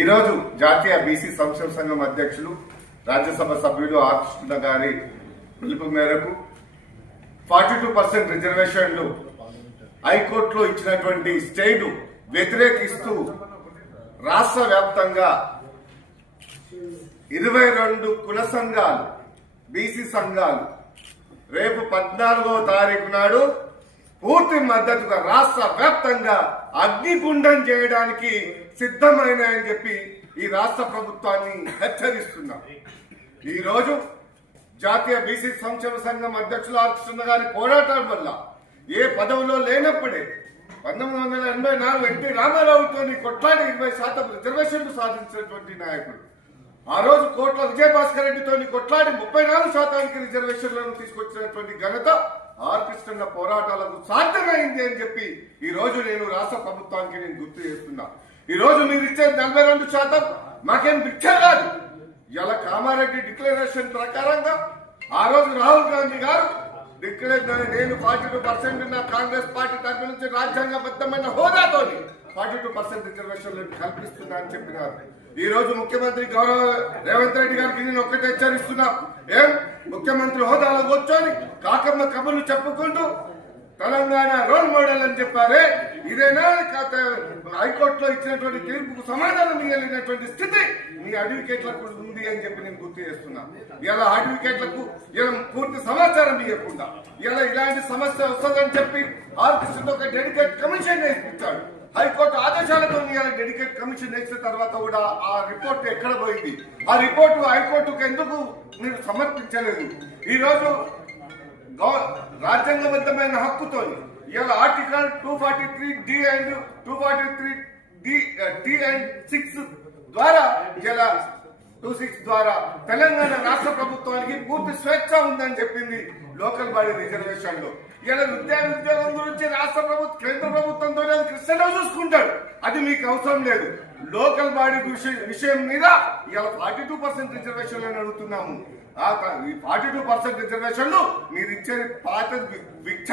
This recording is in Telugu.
ఈరోజు జాతీయ బీసీ సంక్షేమ సంఘం అధ్యక్షులు రాజ్యసభ సభ్యులు ఆర్ కృష్ణ గారి పిలుపు మేరకు 42% రిజర్వేషన్లు హైకోర్టులో ఇచ్చినటువంటి స్టేను వ్యతిరేకిస్తూ రాష్ట్ర వ్యాప్తంగా 22 కుల సంఘాలు బీసీ సంఘాలు రేపు 14వ తారీఖు నాడు పూర్తి మద్దతుగా రాష్ట్ర వ్యాప్తంగా అగ్నిగుండం చేయడానికి సిద్ధమైనాయని చెప్పి ఈ రాష్ట్ర ప్రభుత్వాన్ని హెచ్చరిస్తున్నాం. ఈ రోజు జాతీయ బీసీ సంక్షేమ సంఘం అధ్యక్షులు ఆర్ కృష్ణ గారి పోరాటం వల్ల ఏ పదవిలో లేనప్పుడే 1984 ఎన్టీ రామారావుతో కొట్లాడి 20% రిజర్వేషన్లు సాధించినటువంటి నాయకుడు, ఆ రోజు కోట్ల విజయభాస్కర్ రెడ్డితో కొట్లాడి 34% రిజర్వేషన్లను తీసుకొచ్చినటువంటి ఘనత ఆర్ కృష్ణ పోరాటాలకు సాధ్యమైంది అని చెప్పి ఈ రోజు నేను రాష్ట్ర ప్రభుత్వానికి గుర్తు చేస్తున్నా. ఈ రోజు మీరు ఇచ్చే 42% మాకేం భిక్ష కాదు. ఇలా కామారెడ్డి డిక్లరేషన్ ప్రకారంగా ఆ రోజు రాహుల్ గాంధీ గారు నేను 42% నా కాంగ్రెస్ పార్టీ తరఫు నుంచి రాజ్యాంగబద్ధమైన హోదాతో 42% రిజర్వేషన్లు కల్పిస్తున్నా అని చెప్పినారు. ఈ రోజు ముఖ్యమంత్రి గౌరవ రేవంత్ రెడ్డి గారికి నేను ఒక్కటే హెచ్చరిస్తున్నా, ముఖ్యమంత్రి హోదాలో కూర్చొని కాకమ్మ కబుర్లు చెప్పుకుంటూ తెలంగాణ రోల్ మోడల్ అని చెప్పారే, ఇదేనా హైకోర్టులో ఇచ్చినటువంటి తీర్పుకు సమాధానం ఇవ్వలేనటువంటి స్థితి మీ అడ్వకేట్లకు ఉంది అని చెప్పి నేను గుర్తు చేస్తున్నా. ఇలా అడ్వకేట్లకు ఇలా పూర్తి సమాచారం ఇవ్వకుండా ఇలా ఇలాంటి సమస్య వస్తుందని చెప్పి ఆర్ కృష్ణ ఒక డెడికేట్ కమిషన్ వేయించాడు. హైకోర్టు ఆదేశాలతో డెడికేట్ కమిషన్ వేసిన తర్వాత కూడా ఆ రిపోర్ట్ ఎక్కడ పోయింది? ఆ రిపోర్టు హైకోర్టుకు ఎందుకు మీరు సమర్పించలేదు? ఈ రోజు రాజ్యాంగబద్ధమైన హక్కుతో ఇలా article 243D and 243D and 6 ద్వారా ఇలా 26 ద్వారా తెలంగాణ రాష్ట్ర ప్రభుత్వానికి పూర్తి స్వేచ్ఛ ఉందని చెప్పింది లోకల్ బాడీ రిజర్వేషన్ లో. ఇలా ఉద్యోగం గురించి రాష్ట్ర ప్రభుత్వం కేంద్ర ప్రభుత్వంతో కృష్ణరావు చూసుకుంటాడు, అది మీకు అవసరం లేదు. లోకల్ బాడీ విషయం మీద ఇలా 42% రిజర్వేషన్లు అడుగుతున్నాము. 42% రిజర్వేషన్లు మీరు ఇచ్చే పాత భిక్ష